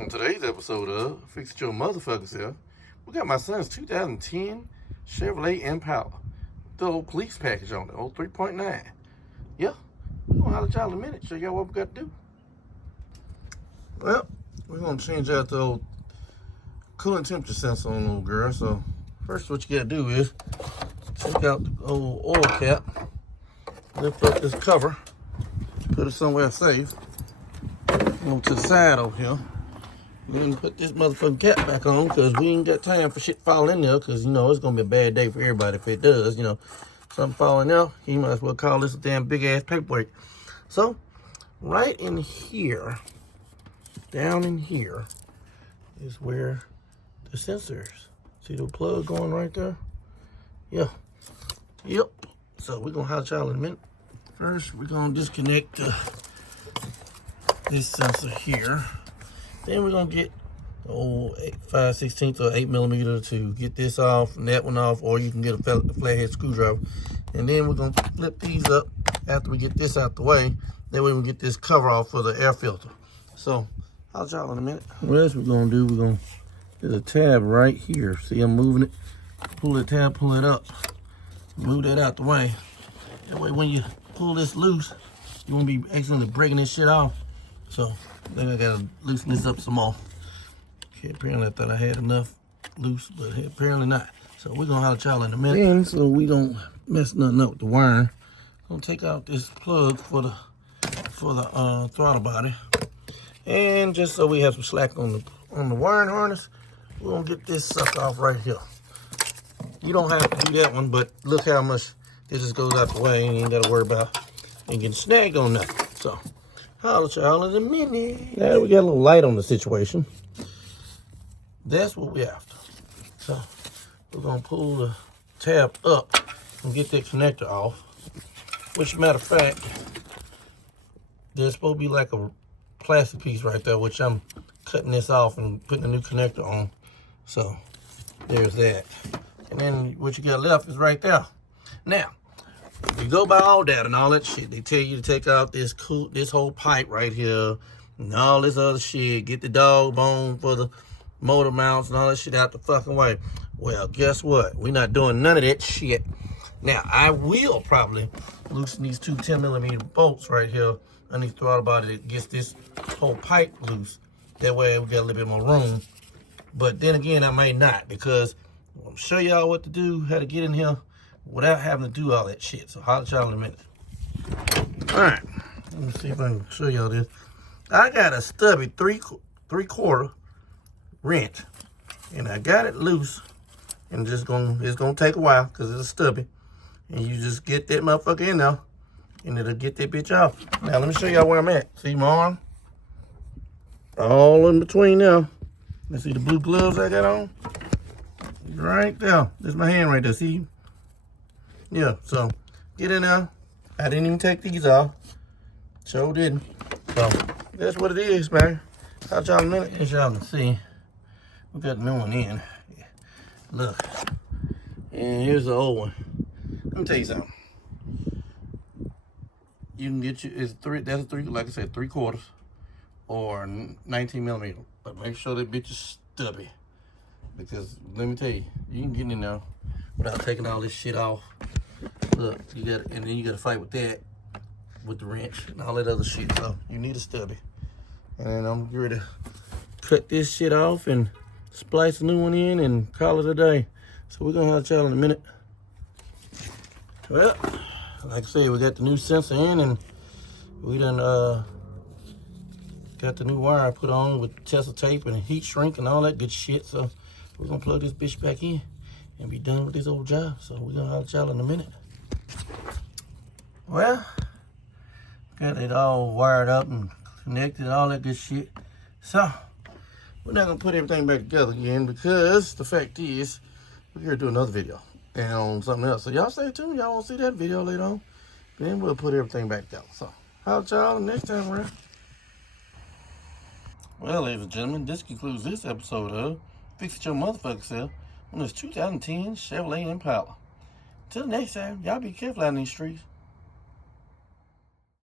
On today's episode of Fix It Your Motherfucker Self, we got my son's 2010 Chevrolet Impala. The old police package on it, old 3.9. Yeah, we're gonna holler at y'all in a minute, show y'all what we got to do. Well, we're gonna change out the old coolant temperature sensor on the old girl. So first what you gotta do is take out the old oil cap, lift up this cover, put it somewhere safe, go to the side over here. Then put this motherfucking cap back on because we ain't got time for shit to fall in there because, you know, it's going to be a bad day for everybody if it does, you know. Something falling out, you might as well call this a damn big-ass paperweight. So, right in here, down in here, is where the sensor is. See the plug going right there? Yeah. Yep. So, we're going to holler at y'all in a minute. First, we're going to disconnect this sensor here. Then we're gonna get the old 5/16 or 8mm to get this off and that one off, or you can get a flathead screwdriver. And then we're gonna flip these up after we get this out the way. That way we can get this cover off for the air filter. So I'll y'all in a minute. What else we're gonna do? There's a tab right here. See, I'm moving it. Pull the tab, pull it up, move that out the way. That way when you pull this loose, you won't be accidentally breaking this shit off. So then I gotta loosen this up some more. Okay, apparently I thought I had enough loose, but apparently not. So we're gonna holler at y'all in a minute. And so we don't mess nothing up with the wiring, gonna take out this plug for the throttle body. And just so we have some slack on the wiring harness, we're gonna get this sucker off right here. You don't have to do that one, but look how much this just goes out the way and you ain't gotta worry about it getting snagged on nothing. So holler at y'all in a minute. Now we got a little light on the situation. That's what we after. So we're gonna pull the tab up and get that connector off. Which, matter of fact, there's supposed to be like a plastic piece right there, which I'm cutting this off and putting a new connector on. So there's that. And then what you got left is right there. Now, you go by all that and all that shit. They tell you to take out this whole pipe right here and all this other shit. Get the dog bone for the motor mounts and all that shit out the fucking way. Well, guess what? We're not doing none of that shit. Now, I will probably loosen these two 10mm bolts right here on the throttle body that gets this whole pipe loose. That way we got a little bit more room. But then again, I may not, because I'm gonna show y'all what to do, how to get in here without having to do all that shit. So holler at y'all in a minute. Alright, let me see if I can show y'all this. I got a stubby three-quarter wrench, and I got it loose, and it's gonna take a while because it's a stubby. And you just get that motherfucker in there, and it'll get that bitch off. Now let me show y'all where I'm at. See my arm? All in between now. Let's see the blue gloves I got on? Right there. There's my hand right there, see? Yeah, so get in there. I didn't even take these off. Sure didn't. So that's what it is, man. I'll y'all in a minute. As y'all can see, we got the new one in. Look. And here's the old one. Let me tell you something. You can get that's a three, like I said, 3/4 or 19mm. But make sure that bitch is stubby. Because let me tell you, you can get in there without taking all this shit off. Look, and then you gotta fight with that, with the wrench and all that other shit. So you need a stubby. And I'm ready to cut this shit off and splice a new one in and call it a day. So we're gonna have y'all in a minute. Well, like I said, we got the new sensor in, and we done got the new wire put on with Tesla tape and heat shrink and all that good shit. So we're gonna plug this bitch back in and be done with this old job. So we're gonna holler at y'all in a minute. Well, got it all wired up and connected, all that good shit. So we're not gonna put everything back together again because the fact is we're gonna do another video and on something else. So y'all stay tuned. Y'all wanna see that video later on. Then we'll put everything back together. So holler at y'all next time around. Well, ladies and gentlemen, this concludes this episode of Fix It Your Motherfucker Self on this 2010 Chevrolet Impala. Till next time, y'all be careful out in these streets.